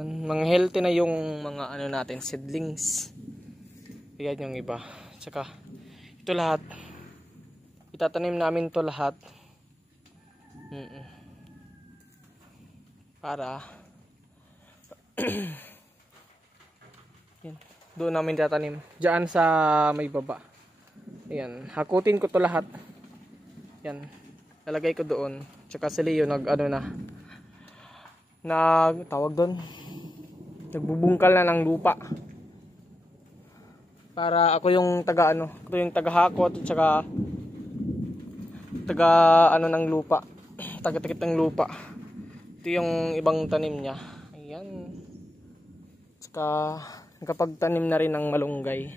Mga healthy na yung mga ano natin, seedlings. Yan yung iba. Tsaka ito lahat. Itatanim namin to lahat. Para yan. Doon namin tatanim. Diyan sa may baba. Ayan. Hakutin ko to lahat. Yan. Lalagay ko doon. Tsaka si Leo tawag doon. Nagbubungkal na ng lupa. Para ako yung ako yung tagahakot at tsaka ng lupa. Taga-tikit ng lupa. Ito yung ibang tanim niya. Ayan. Tsaka nakapagtanim na rin ng malunggay.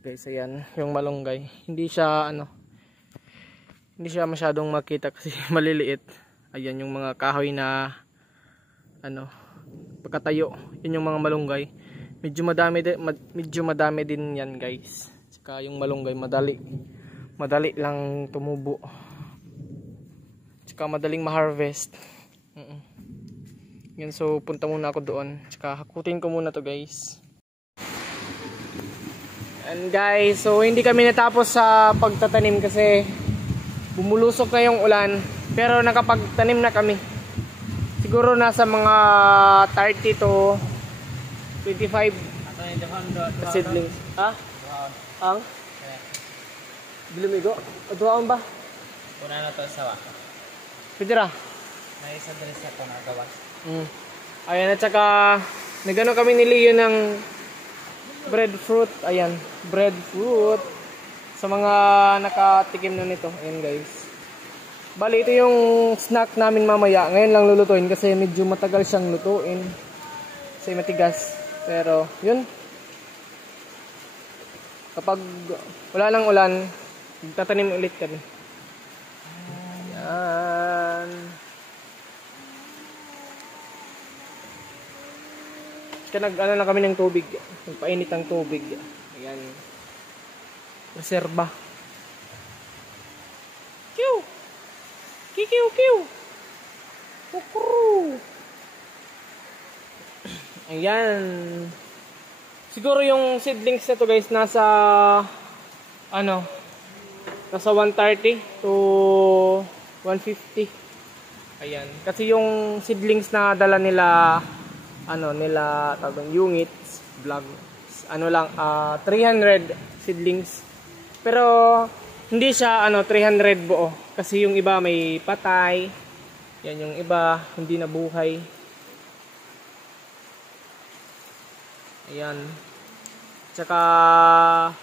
Guys, ayan, yung malunggay. Hindi siya masyadong makita kasi maliliit. Ayan yung mga kahoy na pagkatayo. Yun yung mga malunggay. Medyo madami din yan, guys. Tsaka yung malunggay madali lang tumubo. Tsaka madaling ma-harvest. Yan, so punta muna ako doon. Tsaka hakutin ko muna to, guys. And guys, so hindi kami natapos sa pagtatanim kasi bumulusok na yung ulan. Pero nakapagtanim na kami. Siguro nasa mga 30 to 25 seedlings. Ha? Ang? Bilumigo? O duwaon ba? Una na to sawa. Pwede ra? May isa dress ako na gawas. Ayan, at saka nagano kami ni Leo ng breadfruit. Ayan, breadfruit. Sa mga nakatikim na nito. Ayan, guys. Bali, ito yung snack namin mamaya. Ngayon lang lulutuin kasi medyo matagal siyang lutuin. Kasi matigas. Pero, yun. Kapag wala nang ulan, tatanim ulit kami. Ayan. Kaya nag-ano na kami ng tubig. Nagpainit ng tubig. Ayan. Reserba. Kiw! Kikiw, kiw! Kukuru! Ayan. Siguro yung seedlings na to, guys, nasa 130 to 150. Ayan. Kasi yung seedlings na dala nila Yungits vlog 300 seedlings. Pero hindi siya 300 buo kasi yung iba may patay. Yan, yung iba hindi nabuhay. Ayan. Tsaka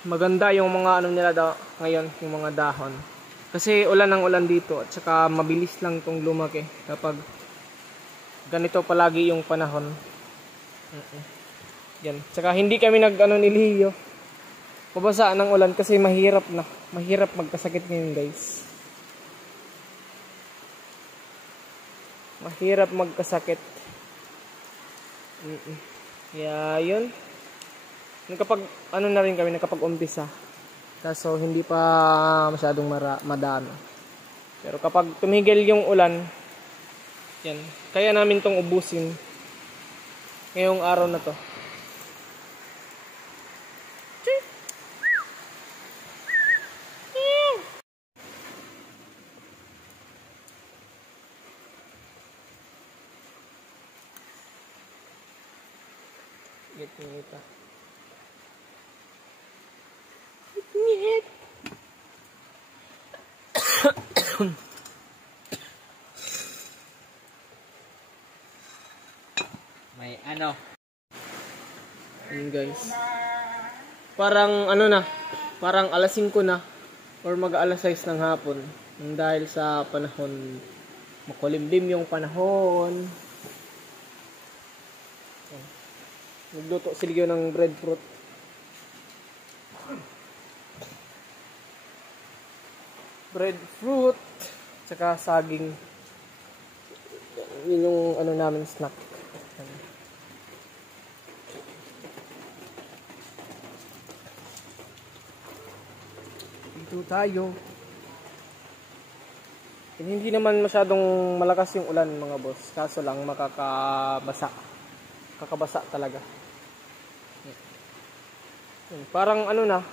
maganda yung mga nila ngayon, yung mga dahon. Kasi ulan ng ulan dito at tsaka mabilis lang tong lumaki kapag ganito palagi yung panahon. Yan. Tsaka hindi kami ni Leo. Pabasa ng ulan kasi mahirap magkasakit ngayon, guys. Mahirap magkasakit. Kaya yun. Nakapag-umpisa. Kaso hindi pa masyadong madami. Pero kapag tumigil yung ulan, yan, kaya namin tong ubusin ngayong araw na to. May Ayun, guys. Parang parang alas 5 na or mag-alas 6 ng hapon. Dahil sa panahon, makulimlim yung panahon. Nagluto si Leo ng breadfruit. Breadfruit tsaka saging. Yun yung namin snack. Dito tayo. Hindi naman masyadong malakas yung ulan, mga boss. Kaso lang makakabasa. kakabasa talaga. Parang ano na,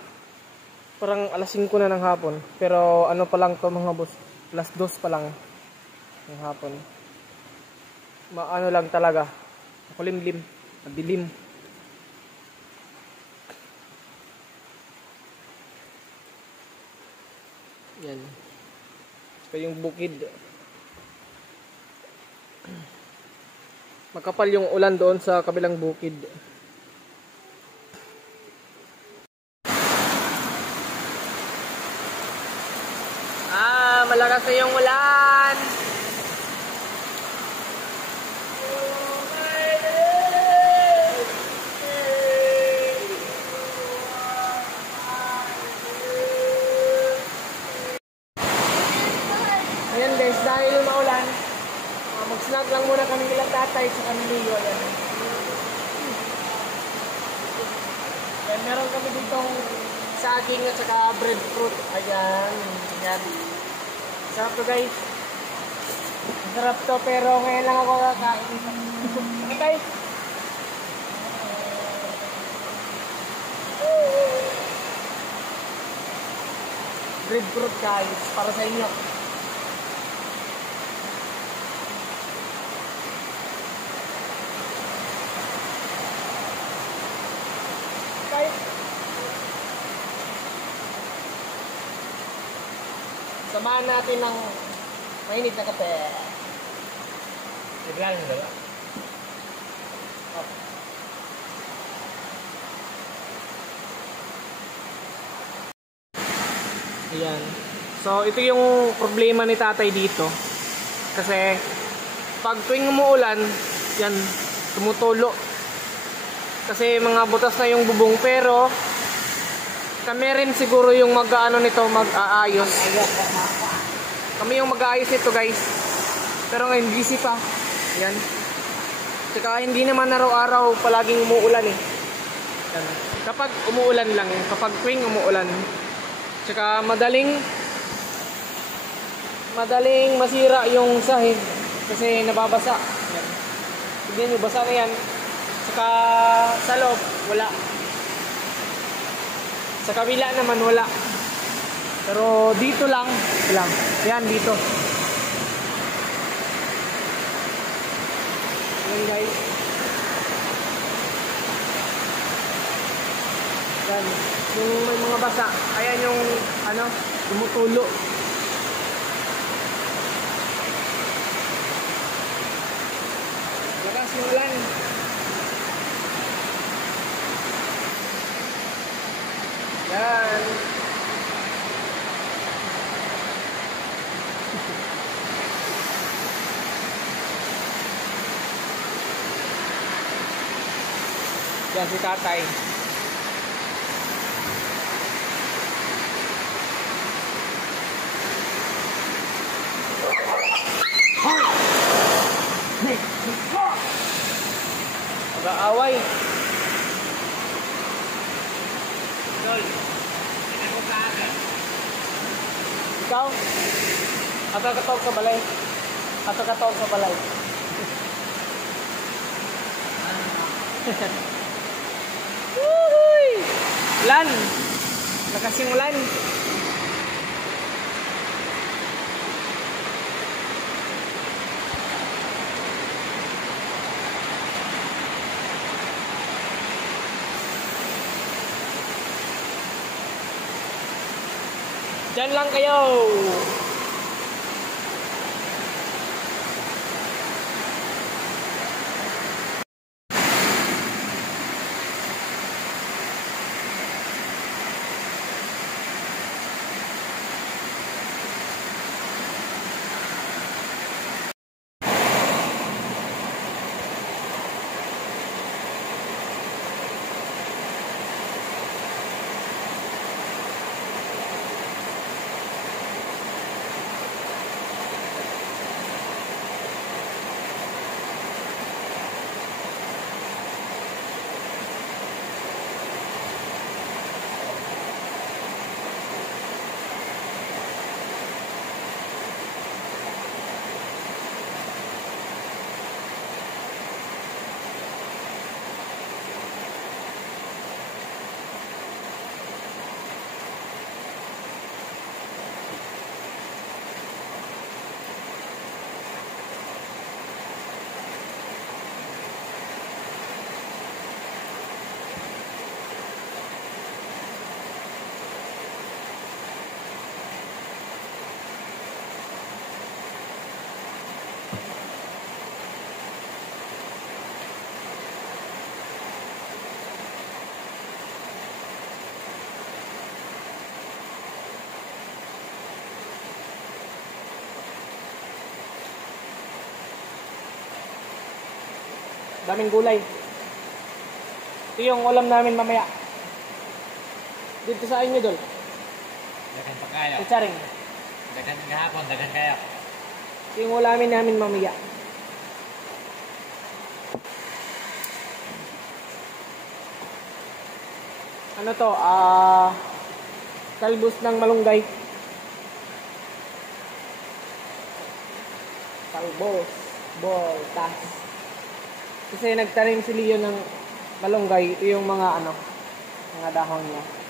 parang alas 5 na ng hapon. Pero ano pa lang to mga boss, alas 2 pa lang ng hapon. Ano lang talaga, makulimlim, madilim. Yan. Ito yung bukid. Makapal yung ulan doon sa kabilang bukid. Malakas na yung ulan. Ayan guys, dahil maulan, mag-snack lang muna kami nilang tatay sa kaniliyo. Ayan. Ayan, meron kami ditong saging at saka breadfruit. Ayan, yan. Sarap to guys. Sarap to pero ngayon lang ako kakain. Okay? Breadfruit guys, para sa inyo. Okay? Samahan natin ng mainit na kape. Bigla yung dala. Oh. Ayan. So, ito yung problema ni tatay dito. Kasi, pag tuwing umuulan, yan, tumutulo. Kasi mga butas na yung bubong. Pero, kami rin siguro yung mag-ano nito, mag-aayos. Kami yung mag-aayos nito guys. Pero ngayon busy pa. Yan. Tsaka hindi naman araw-araw palaging umuulan eh. Yan. Kapag umuulan lang eh. Kapag tuwing umuulan. Tsaka madaling masira yung sahig. Kasi nababasa. Yan. Tignan nyo, basa na yan. Tsaka sa loob, wala. Sa kabila naman wala. Pero dito lang. Yan dito. Yan guys. Yan. Yung may mga basa. Ayan yung ano, tumutulo. Lakas yung ulan. Yan. Yan si tatay. Mag-aaway. Ikaw? Ato katawag sa balay. Ato katawag sa balay. Woohoo! Ulan! Lakas yung ulan. Diyan lang kayo. Daming gulay. Ito yung ulam namin mamaya. Dito sa inyo, Dol. Dagan pa kayo. Itsaring. Dagan kahapon, dagan kayo. Ito yung ulamin namin mamaya. Ano to? Talbos ng malunggay. Talbos. Boltas. Kasi nagtanim si Leo ng malunggay. Ito yung mga mga dahon niya.